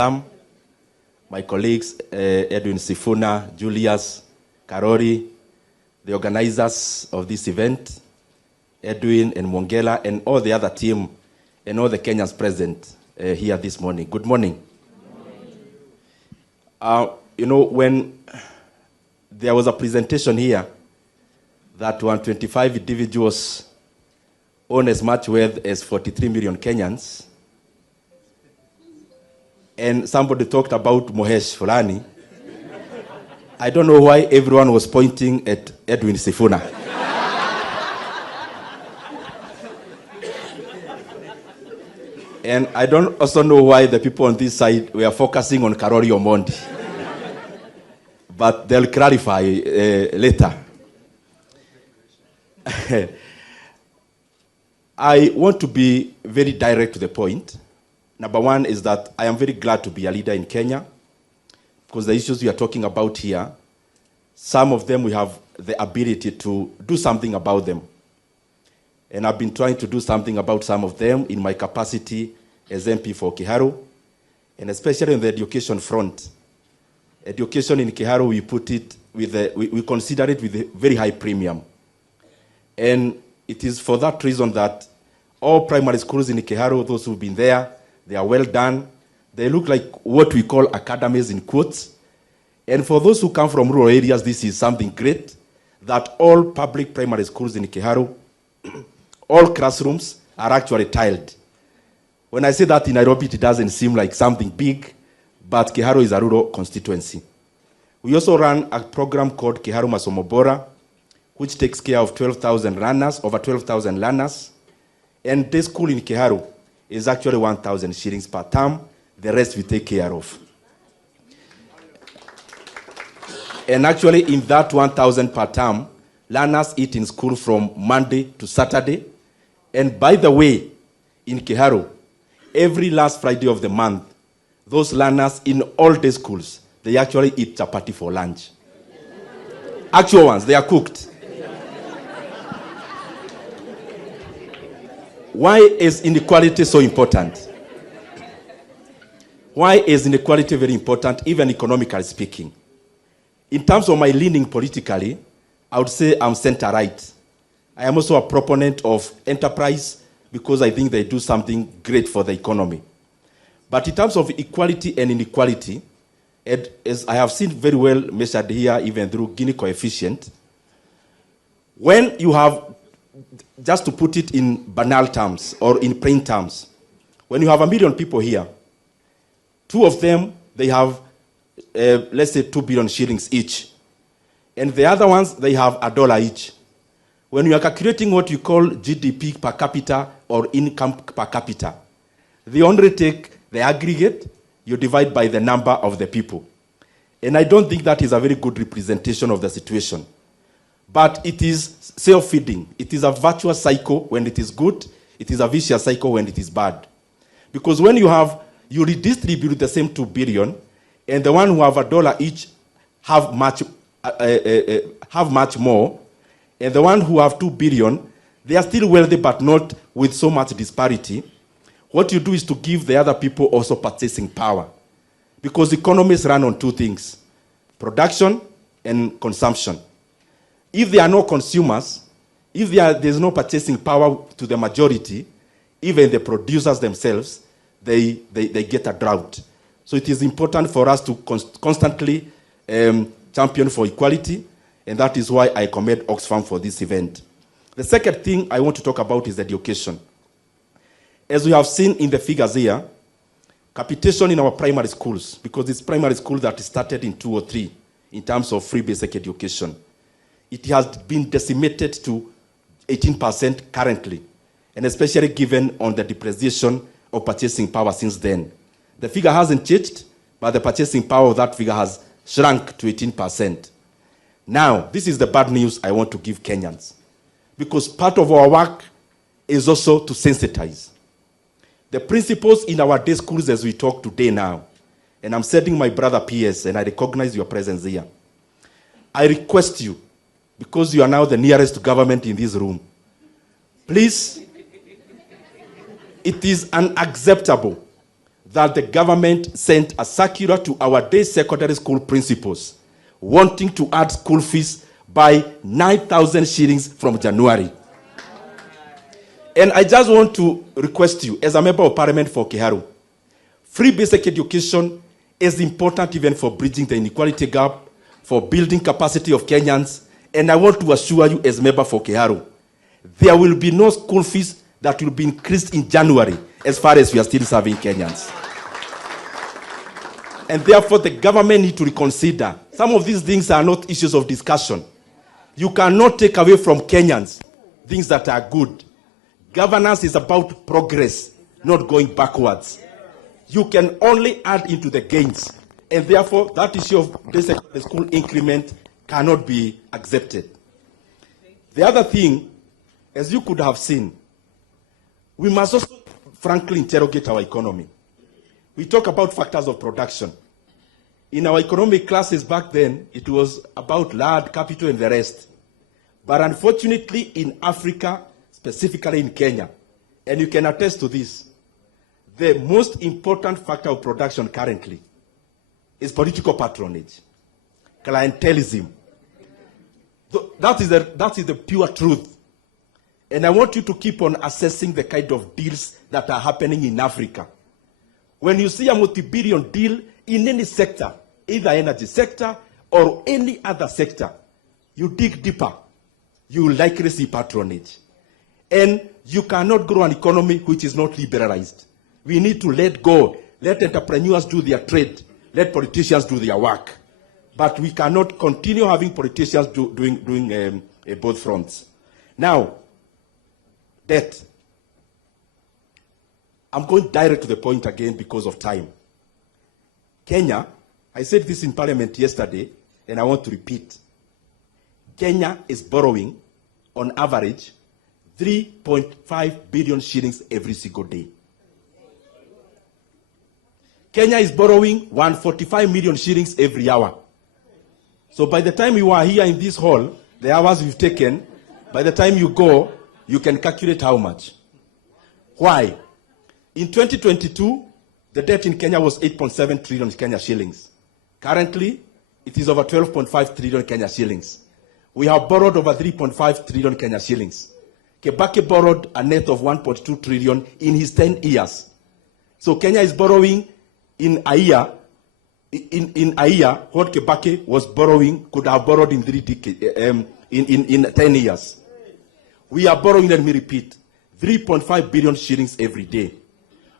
My colleagues, Edwin Sifuna, Julius, Karori, the organizers of this event, Edwin and Mongela, and all the other team, and all the Kenyans present here this morning. Good morning. You know, when there was a presentation here that 125 individuals own as much wealth as 43 million Kenyans, and somebody talked about Mohesh Fulani, I don't know why everyone was pointing at Edwin Sifuna. And I don't also know why the people on this side were focusing on Karori Omondi. But they'll clarify later. I want to be very direct to the point. Number one is that I am very glad to be a leader in Kenya, because the issues we are talking about here, some of them we have the ability to do something about them. And I've been trying to do something about some of them in my capacity as MP for Kiharu, and especially on the education front. Education in Kiharu, we put it with we consider it with a very high premium. And it is for that reason that all primary schools in Kiharu, those who've been there, they are well done. They look like what we call academies in quotes. And for those who come from rural areas, this is something great, that all public primary schools in Kiharu, all classrooms are actually tiled. When I say that in Nairobi, it doesn't seem like something big, but Kiharu is a rural constituency. We also run a program called Kiharu Masomo Bora, which takes care of 12,000 learners, over 12,000 learners. And this school in Kiharu is actually 1,000 shillings per term. The rest we take care of. And actually in that 1,000 per term, learners eat in school from Monday to Saturday. And by the way, in Kiharu, every last Friday of the month, those learners in all day schools, they actually eat chapati for lunch. Actual ones, they are cooked. Why is inequality so important? Why is inequality very important, even economically speaking? In terms of my leaning politically, I would say I'm center-right. I am also a proponent of enterprise because I think they do something great for the economy. But in terms of equality and inequality, as I have seen very well measured here, even through Gini coefficient, when you have, just to put it in banal terms or in plain terms, when you have 1 million people here, 2 of them, they have, let's say 2 billion shillings each. And the other ones, they have $1 each. When you are calculating what you call GDP per capita or income per capita, they only take the aggregate, you divide by the number of the people. And I don't think that is a very good representation of the situation. But it is self-feeding. It is a virtuous cycle when it is good. It is a vicious cycle when it is bad. Because when you redistribute the same 2 billion, and the one who have $1 each have much more, and the one who have 2 billion, they are still wealthy, but not with so much disparity. What you do is to give the other people also purchasing power. Because economies run on 2 things, production and consumption. If there are no consumers, if there's no purchasing power to the majority, even the producers themselves, they get a drought. So it is important for us to constantly champion for equality, and that is why I commend Oxfam for this event. The second thing I want to talk about is education. As we have seen in the figures here, capitation in our primary schools, because it's primary school that started in 2003 in terms of free basic education, it has been decimated to 18% currently, and especially given on the depreciation of purchasing power since then. The figure hasn't changed, but the purchasing power of that figure has shrunk to 18%. Now, this is the bad news I want to give Kenyans, because part of our work is also to sensitize. The principals in our day schools as we talk today now, and I'm sending my brother PS, and I recognize your presence here. I request you, because you are now the nearest government in this room, please, it is unacceptable that the government sent a circular to our day secondary school principals wanting to add school fees by 9,000 shillings from January. And I just want to request you, as a member of parliament for Kiharu, free basic education is important even for bridging the inequality gap, for building capacity of Kenyans, and I want to assure you as member for Kiharu, there will be no school fees that will be increased in January as far as we are still serving Kenyans. And therefore, the government need to reconsider. Some of these things are not issues of discussion. You cannot take away from Kenyans things that are good. Governance is about progress, not going backwards. You can only add into the gains. And therefore, that issue of basic school increment cannot be accepted. The other thing, as you could have seen, we must also frankly interrogate our economy. We talk about factors of production. In our economic classes back then, it was about land, capital, and the rest. But unfortunately, in Africa, specifically in Kenya, and you can attest to this, the most important factor of production currently is political patronage, clientelism. That is the pure truth. And I want you to keep on assessing the kind of deals that are happening in Africa. When you see a multi-billion deal in any sector, either energy sector or any other sector, you dig deeper, you will likely see patronage. And you cannot grow an economy which is not liberalized. We need to let go, let entrepreneurs do their trade, let politicians do their work. But we cannot continue having politicians doing both fronts. Now, debt. I'm going direct to the point again because of time. Kenya, I said this in Parliament yesterday, and I want to repeat. Kenya is borrowing, on average, 3.5 billion shillings every single day. Kenya is borrowing 145 million shillings every hour. So by the time you are here in this hall, the hours we've taken, by the time you go, you can calculate how much. Why? In 2022, the debt in Kenya was 8.7 trillion Kenya shillings. Currently, it is over 12.5 trillion Kenya shillings. We have borrowed over 3.5 trillion Kenya shillings. Kibaki borrowed a net of 1.2 trillion in his 10 years. So Kenya is borrowing in a year, what Kibaki was borrowing could have borrowed in 10 years. We are borrowing, let me repeat, 3.5 billion shillings every day.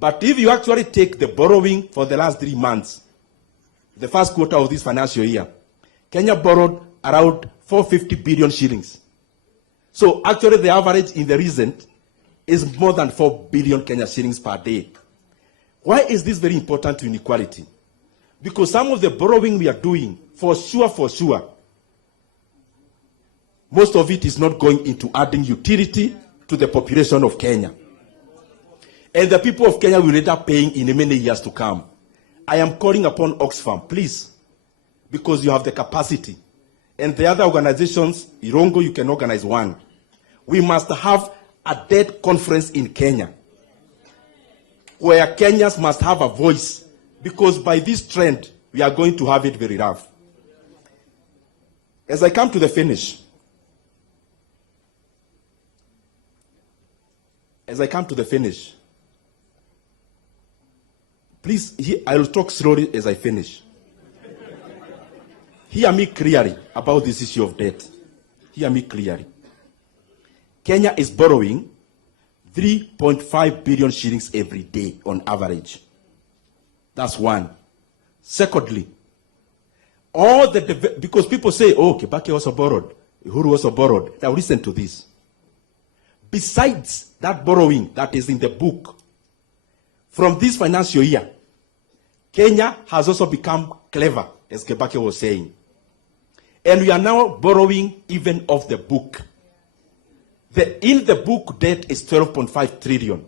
But if you actually take the borrowing for the last 3 months, the first quarter of this financial year, Kenya borrowed around 450 billion shillings. So actually the average in the recent is more than 4 billion Kenya shillings per day. Why is this very important to inequality? Because some of the borrowing we are doing, for sure, most of it is not going into adding utility to the population of Kenya. And the people of Kenya will end up paying in many years to come. I am calling upon Oxfam, please, because you have the capacity. And the other organizations, Irongo, you can organize one. We must have a debt conference in Kenya, where Kenyans must have a voice, because by this trend, we are going to have it very rough. As I come to the finish, please, I will talk slowly as I finish. Hear me clearly about this issue of debt. Hear me clearly. Kenya is borrowing 3.5 billion shillings every day on average. That's one. Secondly, because people say, oh, Kibaki also borrowed, Uhuru also borrowed. Now listen to this. Besides that borrowing that is in the book, from this financial year, Kenya has also become clever, as Kibaki was saying. And we are now borrowing even off the book. In the book debt is 12.5 trillion.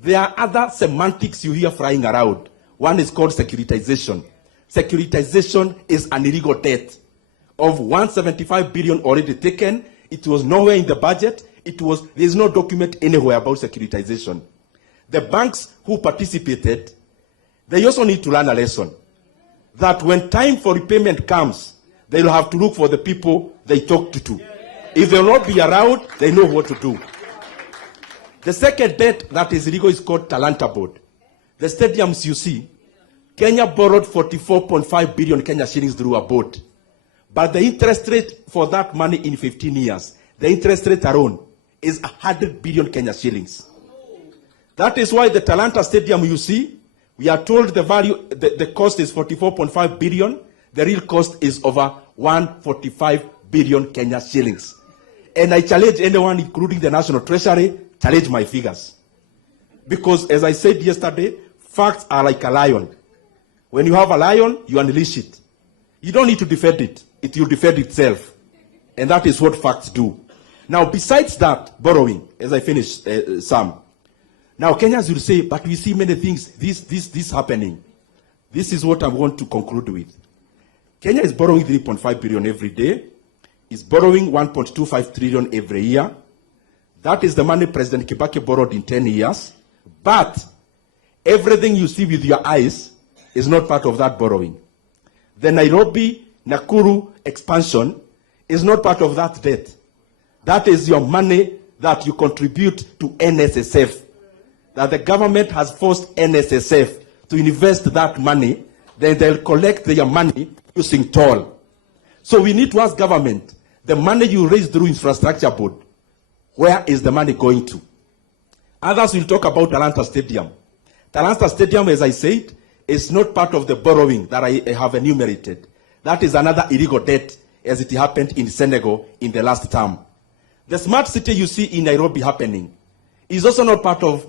There are other semantics you hear flying around. One is called securitization. Securitization is an illegal debt of 175 billion already taken. It was nowhere in the budget. There's no document anywhere about securitization. The banks who participated they also need to learn a lesson that when time for repayment comes, they will have to look for the people they talked to. If they will not be around, they know what to do. The second debt that is illegal is called Talanta Board. The stadiums you see, Kenya borrowed 44.5 billion Kenya shillings through a board. But the interest rate for that money in 15 years, the interest rate alone is 100 billion Kenya shillings. That is why the Talanta Stadium you see, we are told the value, the cost is 44.5 billion. The real cost is over 145 billion Kenya shillings. And I challenge anyone, including the National Treasury, challenge my figures. Because as I said yesterday, facts are like a lion. When you have a lion, you unleash it. You don't need to defend it. It will defend itself. And that is what facts do. Now, besides that, borrowing, as I finish, Sam. Now, Kenyans will say, but we see many things, this happening. This is what I want to conclude with. Kenya is borrowing 3.5 billion every day. Is borrowing 1.25 trillion every year. That is the money President Kibaki borrowed in 10 years. But everything you see with your eyes is not part of that borrowing. The Nairobi-Nakuru expansion is not part of that debt. That is your money that you contribute to NSSF. That the government has forced NSSF to invest that money, then they'll collect their money using toll. So we need to ask government, the money you raise through infrastructure board, where is the money going to? Others will talk about Talanta Stadium. Talanta Stadium, as I said, is not part of the borrowing that I have enumerated. That is another illegal debt, as it happened in Senegal in the last term. The smart city you see in Nairobi happening is also not part of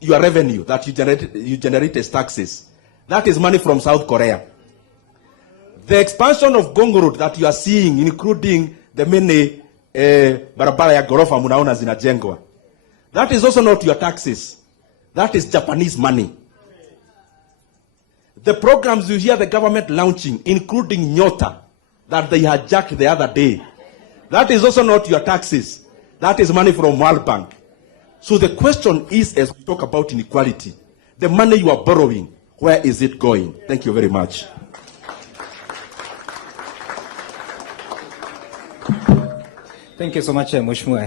your revenue that you generate as taxes. That is money from South Korea. The expansion of Gong Road that you are seeing, including the many barabara ya gorofa munaona zinajengwa, that is also not your taxes. That is Japanese money. The programs you hear the government launching, including Nyota, that they hijacked the other day, that is also not your taxes. That is money from World Bank. So the question is, as we talk about inequality, the money you are borrowing, where is it going? Thank you very much. Thank you so much, Mheshimiwa.